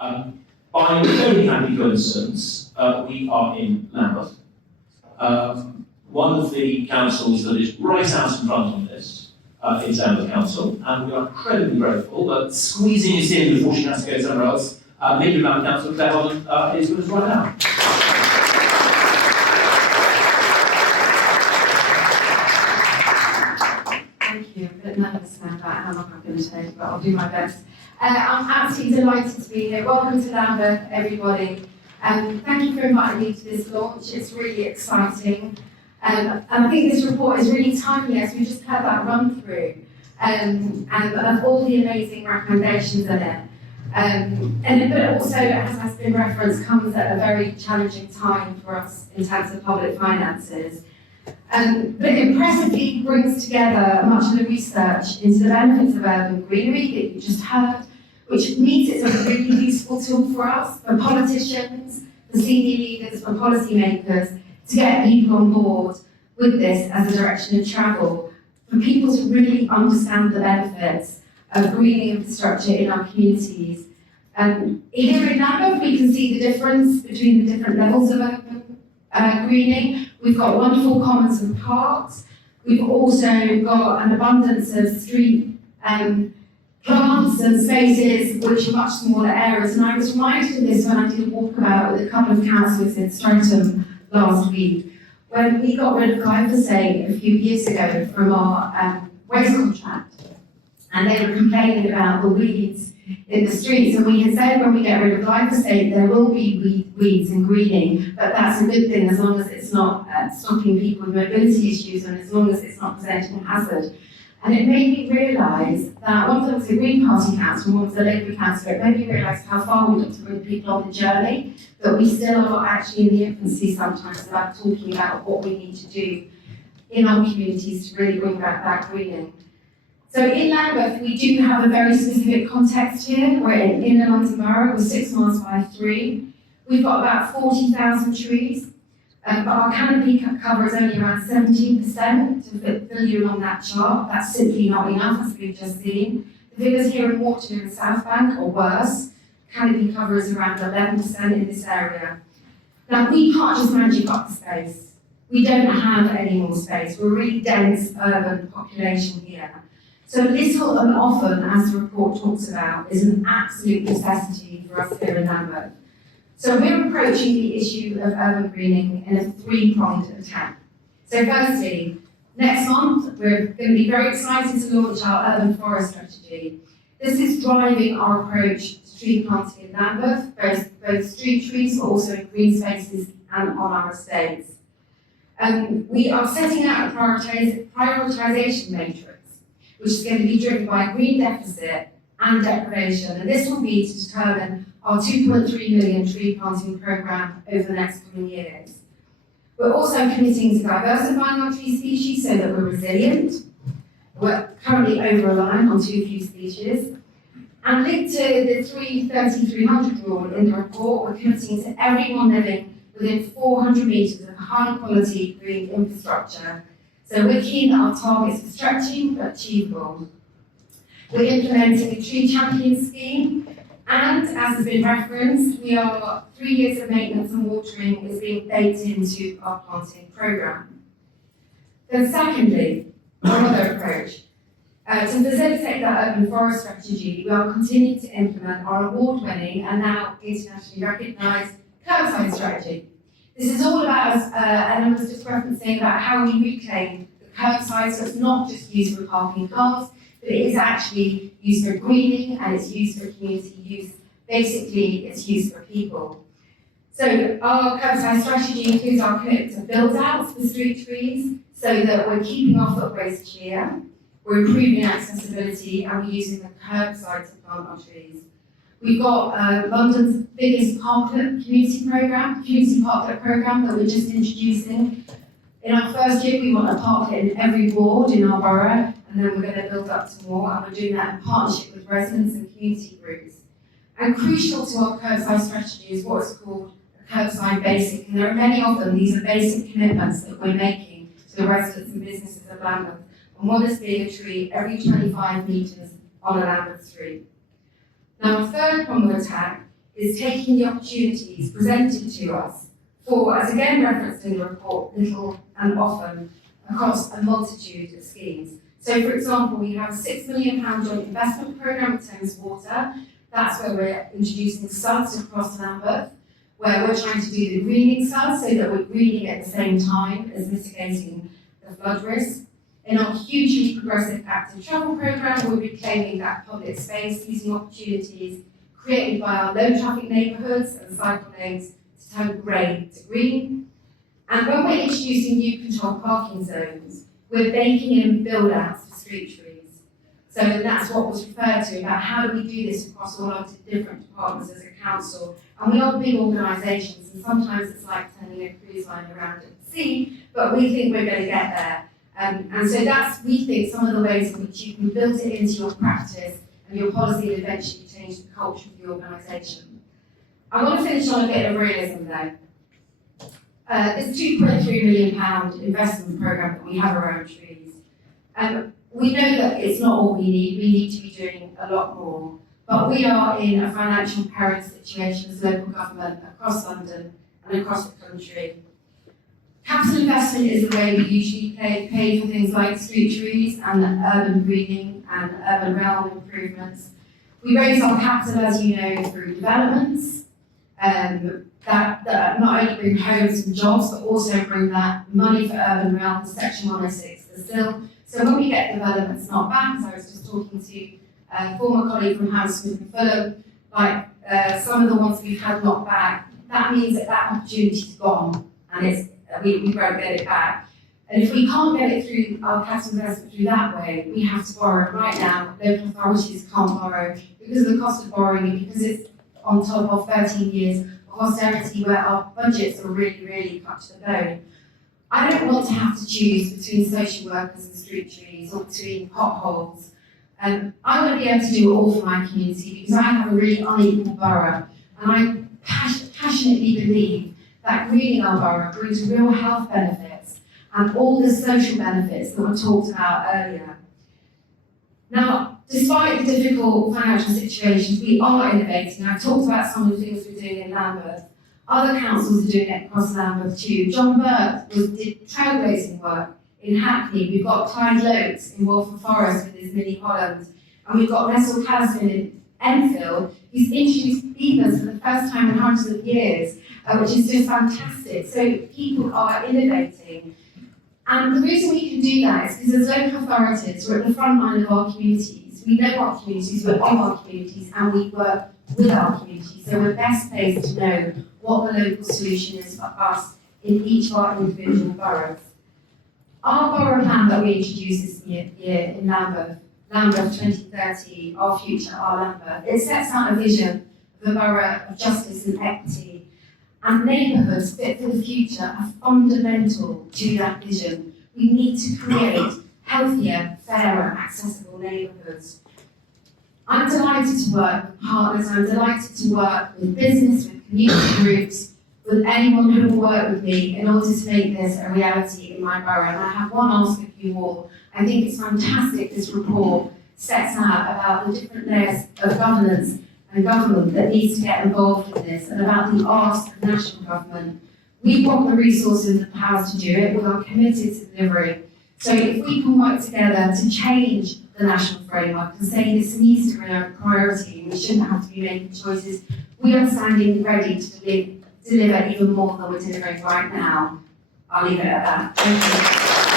By a very happy coincidence, we are in Lambeth, one of the councils that is right out in front of this is Lambeth Council, and we are incredibly grateful that squeezing us in before she has to go somewhere else, Leader of Lambeth Council, Claire Holland, is with us right now. Thank you. I'm a bit nervous now about how long I'm going to take, but I'll do my best. I'm absolutely delighted to be here. Welcome to Lambeth, everybody. Thank you for inviting me to this launch. It's really exciting. And I think this report is really timely as we just had that run through and of all the amazing recommendations in it. But also, as has been referenced, comes at a very challenging time for us in terms of public finances. But it impressively brings together much of the research into the benefits of urban greenery that you just heard, which means it's a really useful tool for us, for politicians, for senior leaders, for policymakers, to get people on board with this as a direction of travel, for people to really understand the benefits of greening infrastructure in our communities. Here in Lambeth, we can see the difference between the different levels of urban greening. We've got wonderful commons and parks. We've also got an abundance of street plants and spaces, which are much smaller areas. And I was reminded of this when I did a walkabout with a couple of councillors in Streatham last week, when we got rid of glyphosate a few years ago from our waste contract. And they were complaining about the weeds in the streets. And we had said when we get rid of glyphosate, there will be weeds and greening, but that's a good thing as long as it's not stopping people with mobility issues and as long as it's not presenting a hazard. And it made me realise that one of them was a Green Party councillor, one was a Labour councillor. It made me realise how far we got to bring people on the journey, that we still are actually in the infancy sometimes about talking about what we need to do in our communities to really bring back that greening. So in Lambeth, we do have a very specific context here. We're in Inner London Borough, we're 6 miles by 3. We've got about 40,000 trees, but our canopy cover is only around 17% to fill you along that chart. That's simply not enough, as we've just seen. The figures here in Waterloo and South Bank are worse. Canopy cover is around 11% in this area. Now, we can't just magic up the space. We don't have any more space. We're a really dense urban population here. So little and often, as the report talks about, is an absolute necessity for us here in Lambeth. So we're approaching the issue of urban greening in a 3-pronged attack. So firstly, next month, we're going to be very excited to launch our urban forest strategy. This is driving our approach to tree planting in Lambeth, both street trees, but also in green spaces and on our estates. We are setting out a prioritisation matrix, which is going to be driven by a green deficit and deprivation, and this will be to determine our 2.3 million tree planting programme over the next coming years. We're also committing to diversifying our tree species so that we're resilient. We're currently over-reliant on too few species. And linked to the 330-300 rule in the report, we're committing to everyone living within 400 metres of high-quality green infrastructure. So we're keen that our targets are stretching but achievable. We're implementing a tree champion scheme, and as has been referenced, 3 years of maintenance and watering is being baked into our planting programme. Then secondly, another approach. To facilitate that urban forest strategy, we are continuing to implement our award-winning and now internationally recognised kerbside strategy. This is all about, and I was just referencing about how we reclaim the kerbside, so it's not just used for parking cars, but it is actually used for greening and it's used for community use. Basically, it's used for people. So our kerbside strategy includes our commitment to build outs for street trees so that we're keeping our footways clear, we're improving accessibility, and we're using the kerbside to plant our trees. We've got London's biggest parklet community parklet programme that we're just introducing. In our first year, we want a parklet in every ward in our borough, and then we're going to build up to more, and we're doing that in partnership with residents and community groups. And crucial to our kerbside strategy is what's called a kerbside basic, and there are many of them. These are basic commitments that we're making to the residents and businesses of Lambeth, and one is being a tree every 25 metres on a Lambeth street. Now, our third prong of attack is taking the opportunities presented to us for, as again referenced in the report, little and often across a multitude of schemes. So for example, we have a £6 million joint investment programme with Thames Water. That's where we're introducing SUDs across Lambeth, where we're trying to do the greening SUDs so that we're greening at the same time as mitigating the flood risk. In our hugely progressive active travel programme, we're reclaiming that public space using opportunities created by our low traffic neighbourhoods and cycle lanes to turn grey to green. And when we're introducing new controlled parking zones, we're baking in build-outs for street trees. So that's what was referred to about how do we do this across all our different departments as a council. And we are big organisations, and sometimes it's like turning a cruise line around at the sea, but we think we're going to get there. And so that's, we think, some of the ways in which you can build it into your practice and your policy and eventually change the culture of the organisation. I want to finish on a bit of realism though. This £2.3 million investment programme that we have around trees, we know that it's not all we need to be doing a lot more, but we are in a financial perilous situation as local government across London and across the country. Capital investment is the way we usually pay for things like street trees and urban greening and urban realm improvements. We raise our capital, as you know, through developments that not only bring homes and jobs, but also bring that money for urban realm, Section 106 as still. So when we get developments not back, as I was just talking to a former colleague from Hammersmith and Fulham, like some of the ones we've had not back, that means that that opportunity's gone and we won't get it back. And if we can't get it through our capital investment through that way, we have to borrow. Right now, local authorities can't borrow because of the cost of borrowing and because it's on top of 13 years of austerity where our budgets are really, really cut to the bone. I don't want to have to choose between social workers and street trees or between potholes. I want to be able to do it all for my community because I have a really unequal borough, and I passionately believe that greening our borough brings real health benefits and all the social benefits that were talked about earlier. Now, despite the difficult financial situations, we are innovating. I've talked about some of the things we're doing in Lambeth. Other councils are doing it across Lambeth too. John Burt did trailblazing work in Hackney. We've got Clyde Loates in Waltham Forest with his mini Holland. And we've got Nessel Callisman in Enfield. He's introduced beepers for the first time in hundreds of years, which is just fantastic. So people are innovating. And the reason we can do that is because as local authorities, we're at the front line of our communities. We know our communities, we're of our communities, and we work with our communities. So we're best placed to know what the local solution is for us in each of our individual boroughs. Our borough plan that we introduced this year in Lambeth 2030, Our Future, Our Lambeth, it sets out a vision of a borough of justice and equity. And neighbourhoods fit for the future are fundamental to that vision. We need to create healthier, fairer, accessible neighbourhoods. I'm delighted to work with partners, I'm delighted to work with business, with community groups, with anyone who will work with me in order to make this a reality in my borough. And I have one ask of you all. I think it's fantastic this report sets out about the different layers of governance and government that needs to get involved in this, and about the ask of national government. We've got the resources and the powers to do it, we are committed to delivery. So if we can work together to change the national framework and say this needs to be a priority, we shouldn't have to be making choices, we are standing ready to deliver even more than we're delivering right now. I'll leave it at that. Thank you.